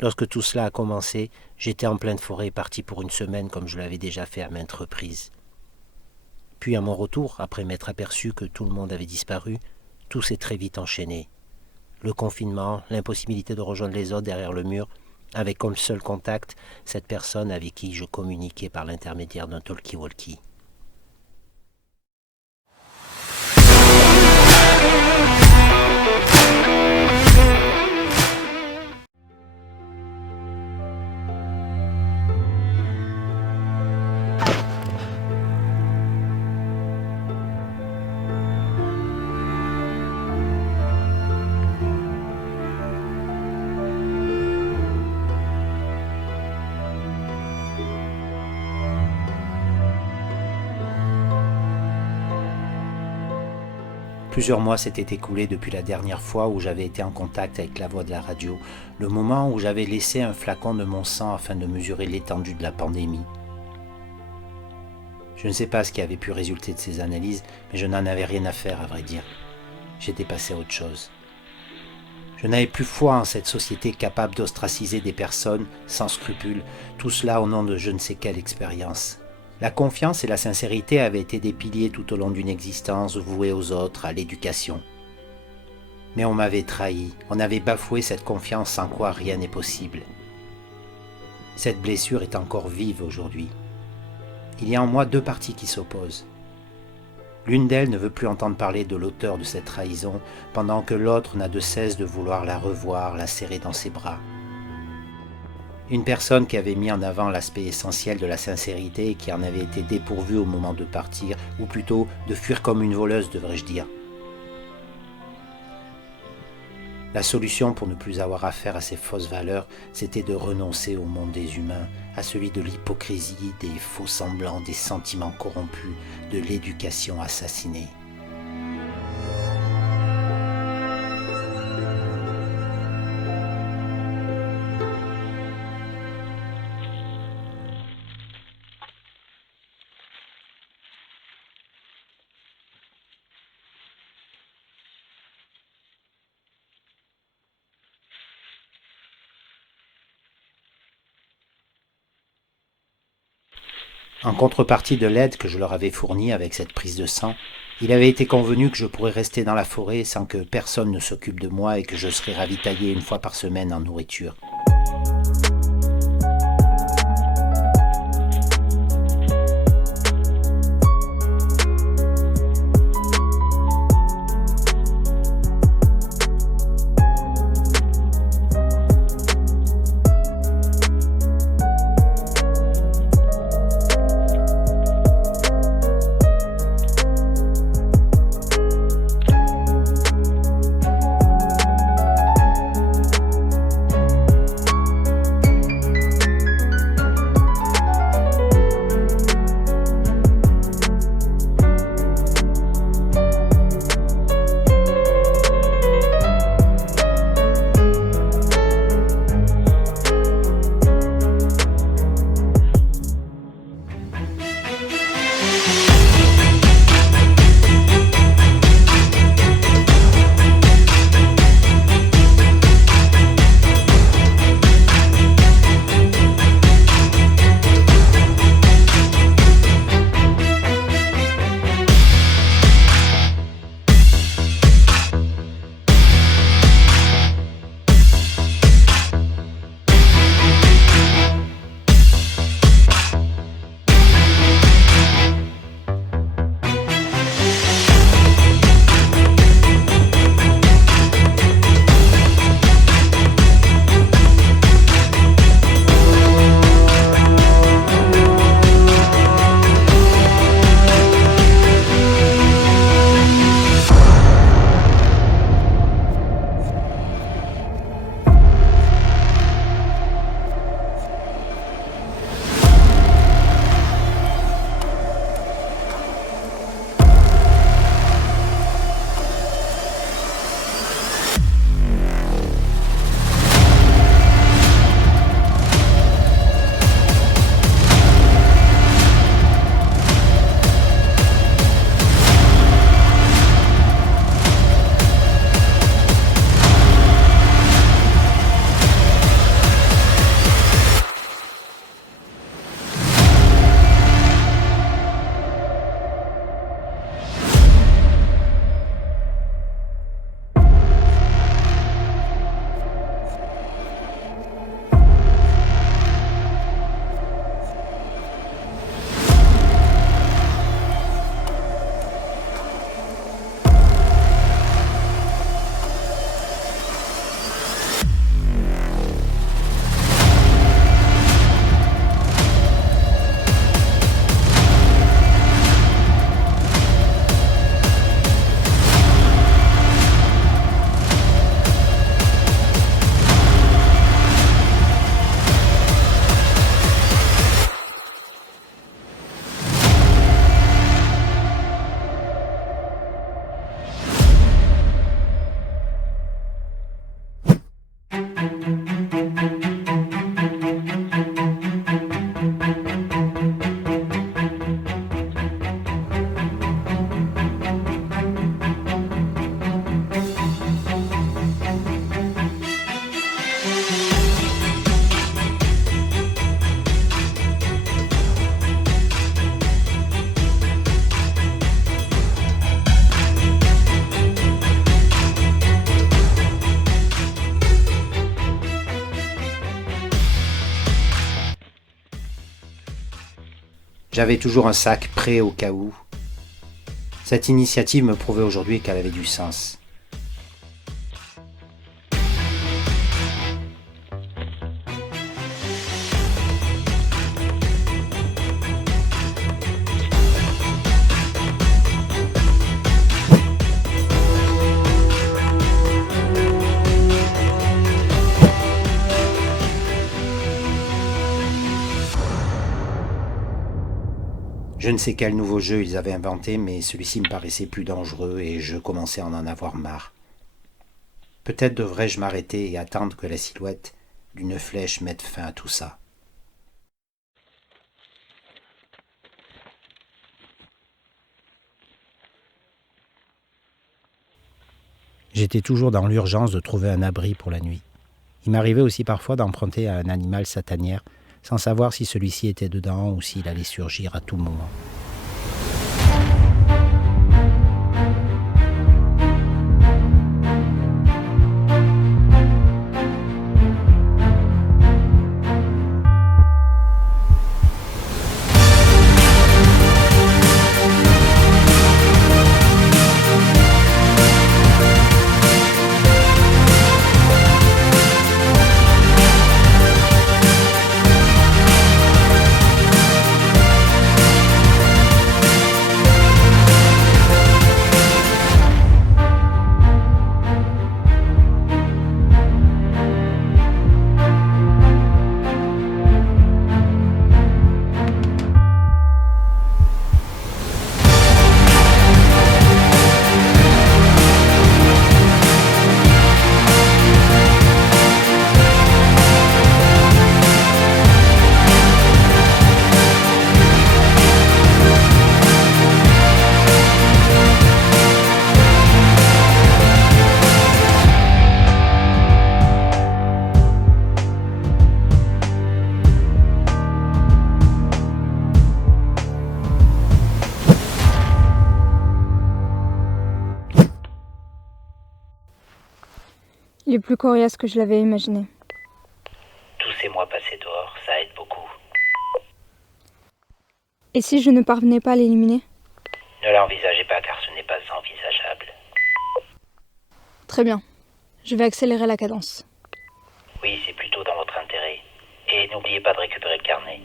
Lorsque tout cela a commencé, j'étais en pleine forêt parti pour une semaine comme je l'avais déjà fait à maintes reprises. Puis à mon retour, après m'être aperçu que tout le monde avait disparu, tout s'est très vite enchaîné. Le confinement, l'impossibilité de rejoindre les autres derrière le mur, avec comme seul contact cette personne avec qui je communiquais par l'intermédiaire d'un talkie-walkie. Plusieurs mois s'étaient écoulés depuis la dernière fois où j'avais été en contact avec la voix de la radio, le moment où j'avais laissé un flacon de mon sang afin de mesurer l'étendue de la pandémie. Je ne sais pas ce qui avait pu résulter de ces analyses, mais je n'en avais rien à faire, à vrai dire. J'étais passé à autre chose. Je n'avais plus foi en cette société capable d'ostraciser des personnes sans scrupules, tout cela au nom de je ne sais quelle expérience. La confiance et la sincérité avaient été des piliers tout au long d'une existence vouée aux autres, à l'éducation. Mais on m'avait trahi, on avait bafoué cette confiance sans quoi rien n'est possible. Cette blessure est encore vive aujourd'hui. Il y a en moi deux parties qui s'opposent. L'une d'elles ne veut plus entendre parler de l'auteur de cette trahison, pendant que l'autre n'a de cesse de vouloir la revoir, la serrer dans ses bras. Une personne qui avait mis en avant l'aspect essentiel de la sincérité et qui en avait été dépourvue au moment de partir, ou plutôt de fuir comme une voleuse, devrais-je dire. La solution pour ne plus avoir affaire à ces fausses valeurs, c'était de renoncer au monde des humains, à celui de l'hypocrisie, des faux semblants, des sentiments corrompus, de l'éducation assassinée. En contrepartie de l'aide que je leur avais fournie avec cette prise de sang, il avait été convenu que je pourrais rester dans la forêt sans que personne ne s'occupe de moi et que je serais ravitaillé une fois par semaine en nourriture. J'avais toujours un sac prêt au cas où. Cette initiative me prouvait aujourd'hui qu'elle avait du sens. Je ne sais quel nouveau jeu ils avaient inventé, mais celui-ci me paraissait plus dangereux et je commençais à en avoir marre. Peut-être devrais-je m'arrêter et attendre que la silhouette d'une flèche mette fin à tout ça. J'étais toujours dans l'urgence de trouver un abri pour la nuit. Il m'arrivait aussi parfois d'emprunter à un animal satanière, sans savoir si celui-ci était dedans ou s'il allait surgir à tout moment. Il est plus coriace que je l'avais imaginé. Tous ces mois passés dehors, ça aide beaucoup. Et si je ne parvenais pas à l'éliminer ? Ne l'envisagez pas car ce n'est pas envisageable. Très bien. Je vais accélérer la cadence. Oui, c'est plutôt dans votre intérêt. Et n'oubliez pas de récupérer le carnet.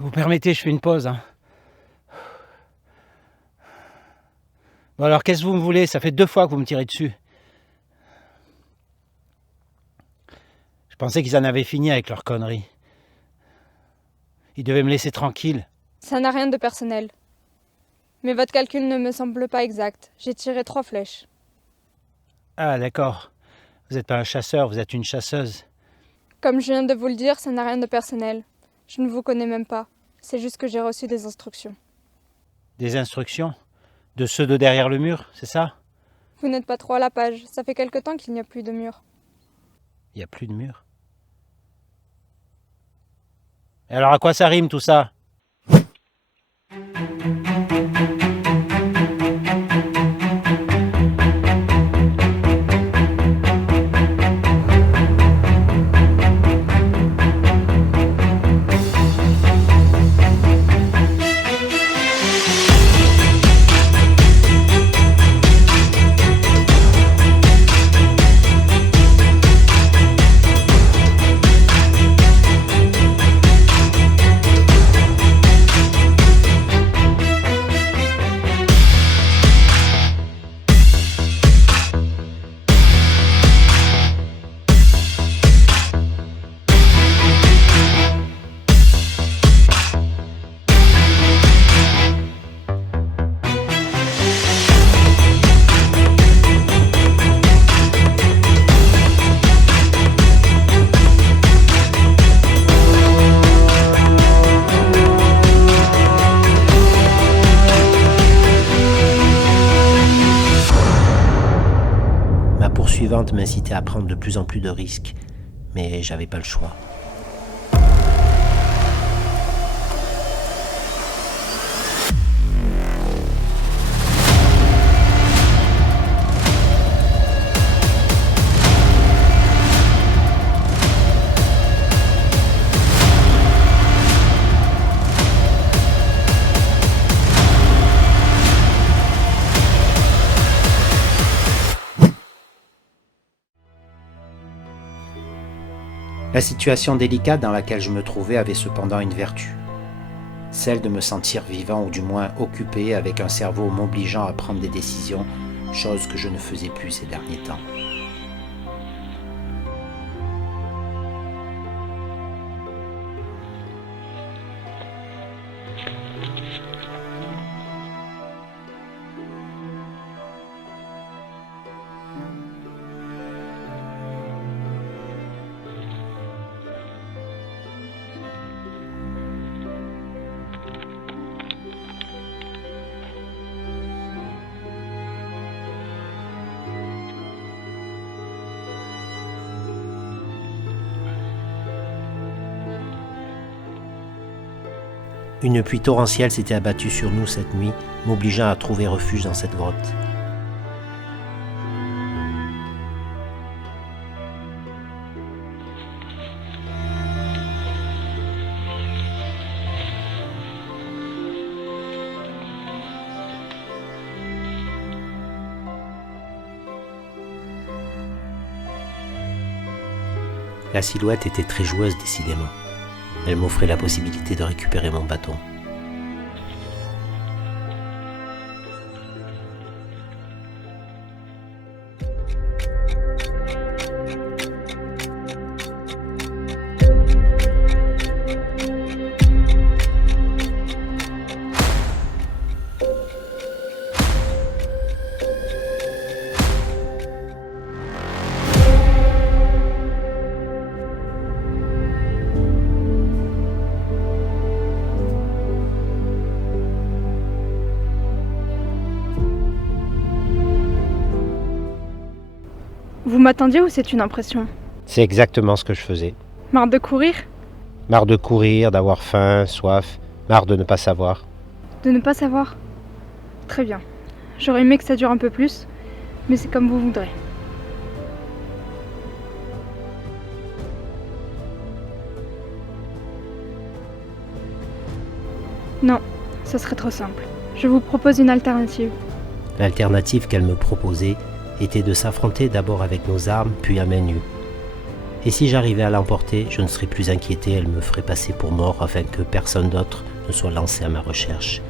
Vous permettez, je fais une pause. Bon alors, qu'est-ce que vous me voulez ? Ça fait 2 fois que vous me tirez dessus. Je pensais qu'ils en avaient fini avec leurs conneries. Ils devaient me laisser tranquille. Ça n'a rien de personnel. Mais votre calcul ne me semble pas exact. J'ai tiré 3 flèches. Ah d'accord. Vous n'êtes pas un chasseur, vous êtes une chasseuse. Comme je viens de vous le dire, ça n'a rien de personnel. Je ne vous connais même pas. C'est juste que j'ai reçu des instructions. Des instructions ? De ceux de derrière le mur, c'est ça ? Vous n'êtes pas trop à la page. Ça fait quelque temps qu'il n'y a plus de mur. Il n'y a plus de mur. Et alors à quoi ça rime tout ça ? suivantes m'incitaient à prendre de plus en plus de risques, mais j'avais pas le choix. La situation délicate dans laquelle je me trouvais avait cependant une vertu, celle de me sentir vivant ou du moins occupé avec un cerveau m'obligeant à prendre des décisions, chose que je ne faisais plus ces derniers temps. Une pluie torrentielle s'était abattue sur nous cette nuit, m'obligeant à trouver refuge dans cette grotte. La silhouette était très joueuse décidément. Elle m'offrait la possibilité de récupérer mon bâton. Vous m'attendiez ou c'est une impression? C'est exactement ce que je faisais. Marre de courir? Marre de courir, d'avoir faim, soif, marre de ne pas savoir. De ne pas savoir? Très bien. J'aurais aimé que ça dure un peu plus, mais c'est comme vous voudrez. Non, ça serait trop simple. Je vous propose une alternative. L'alternative qu'elle me proposait était de s'affronter d'abord avec nos armes, puis à main nue. Et si j'arrivais à l'emporter, je ne serais plus inquiété, elle me ferait passer pour mort afin que personne d'autre ne soit lancé à ma recherche.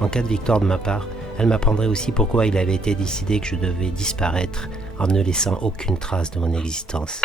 En cas de victoire de ma part, elle m'apprendrait aussi pourquoi il avait été décidé que je devais disparaître en ne laissant aucune trace de mon existence.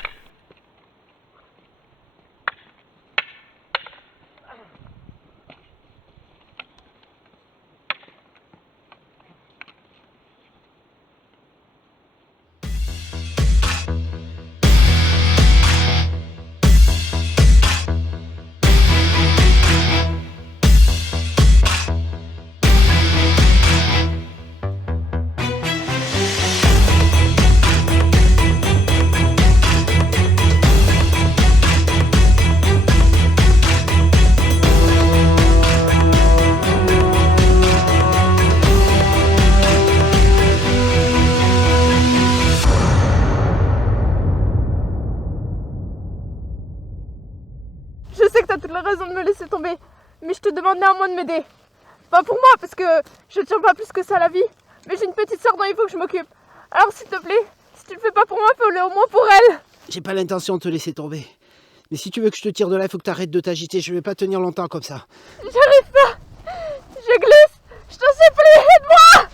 Je sais que t'as toute la raison de me laisser tomber, mais je te demande néanmoins de m'aider. Pas pour moi, parce que je tiens pas plus que ça à la vie, mais j'ai une petite sœur dont il faut que je m'occupe. Alors s'il te plaît, si tu le fais pas pour moi, fais-le au moins pour elle. J'ai pas l'intention de te laisser tomber. Mais si tu veux que je te tire de là, il faut que tu arrêtes de t'agiter. Je vais pas tenir longtemps comme ça. J'arrive pas. Je glisse. Je t'en supplie, aide-moi.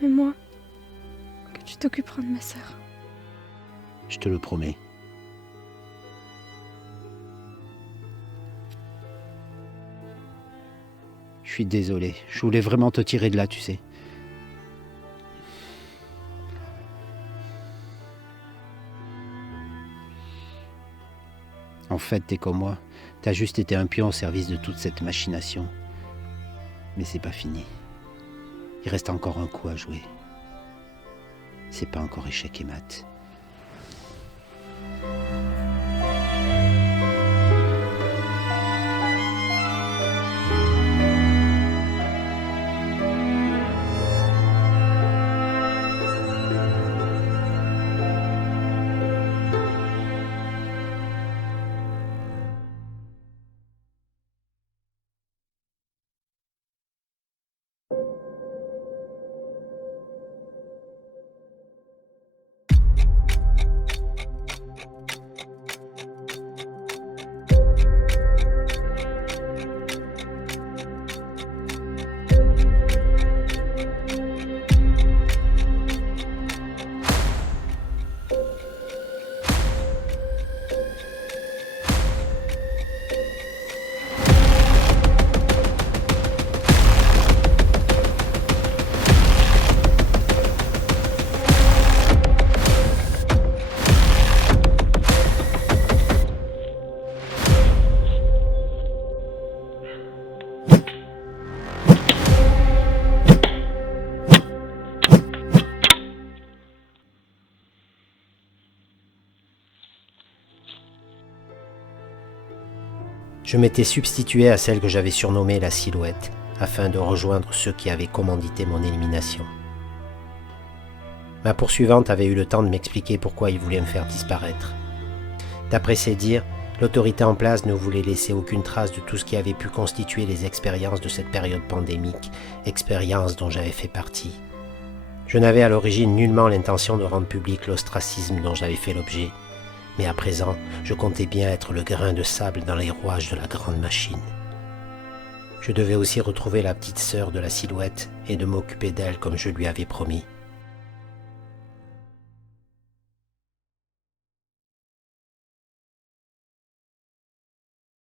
Promets-moi que tu t'occuperas de ma sœur. Je te le promets. Je suis désolé. Je voulais vraiment te tirer de là, tu sais. En fait, t'es comme moi. T'as juste été un pion au service de toute cette machination. Mais c'est pas fini. Il reste encore un coup à jouer. C'est pas encore échec et mat. Je m'étais substitué à celle que j'avais surnommée la Silhouette, afin de rejoindre ceux qui avaient commandité mon élimination. Ma poursuivante avait eu le temps de m'expliquer pourquoi il voulait me faire disparaître. D'après ses dires, l'autorité en place ne voulait laisser aucune trace de tout ce qui avait pu constituer les expériences de cette période pandémique, expériences dont j'avais fait partie. Je n'avais à l'origine nullement l'intention de rendre public l'ostracisme dont j'avais fait l'objet, mais à présent, je comptais bien être le grain de sable dans les rouages de la grande machine. Je devais aussi retrouver la petite sœur de la Silhouette et de m'occuper d'elle comme je lui avais promis.